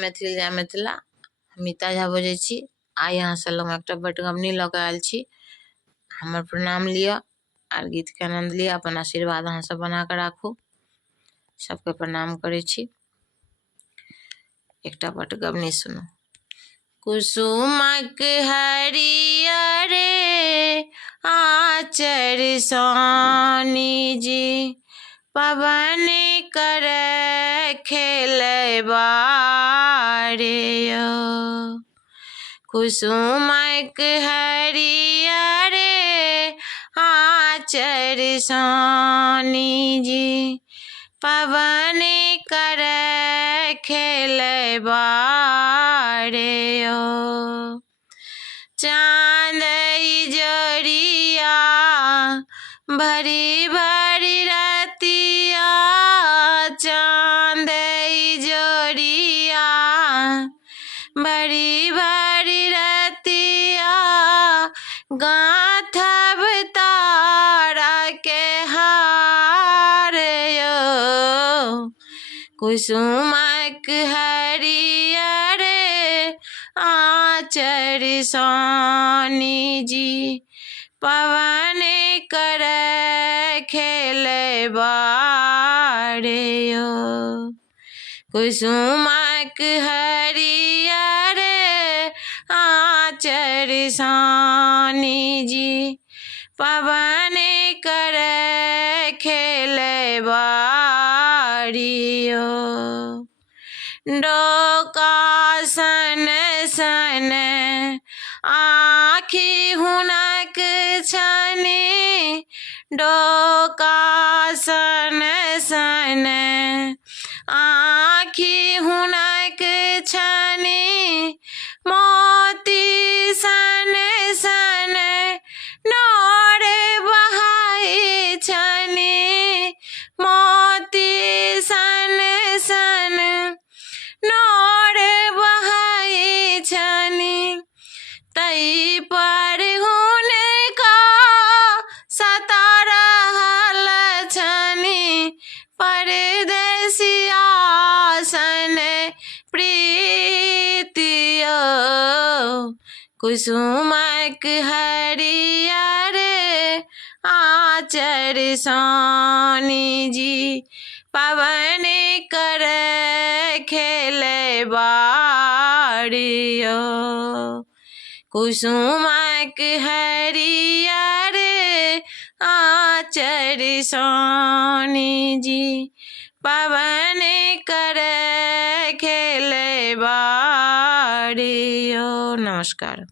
मैथिली जा मिथिला मिता झा बजै छी। आइ अहाँ सब लग एकटा बटगबनी लऽ कऽ आयल छी। हमर प्रणाम लिअ आर गीत के आनंद लिअ, अपन आशीर्वाद अहाँ सब बना कऽ राखू। सबके प्रणाम करै छी। एकटा बटगबनी सुनू। कुसुमक हरियर आचर सानी जी, पवन कर खेलबा रे यौ। कुसुमक हरियर आचर सानी जी, पवन कर खेलबा रे यौ। चाँद जोड़िया भरी भरी रतिया, चाँद जोड़िया भरी भरी रतिया, गाँथब तारा के हार यौ। कुसुमक हरियर आचर सानी जी, पवन कर खेलबा रे यौ। कुसुमक हरियर आचर सानी जी, पवन कर खेलबा रे यौ। डोका सन सन आँखि हुनक छनि, डोका सन सन आँखि हुनक छनि, मोती सन सन नोर बहाइ छनि, मोती सन सन नोर बहाइ छनि। तै पर हुनका सता रहल छनि, परदेसिया सन प्रीति यौ। कुसुमक हरियर आचर सानी जी, पवन कर खेलबा रे यौ। कुसुमक हरियर आचर सानी जी, पवन कर खेलबा रे यौ। नमस्कार।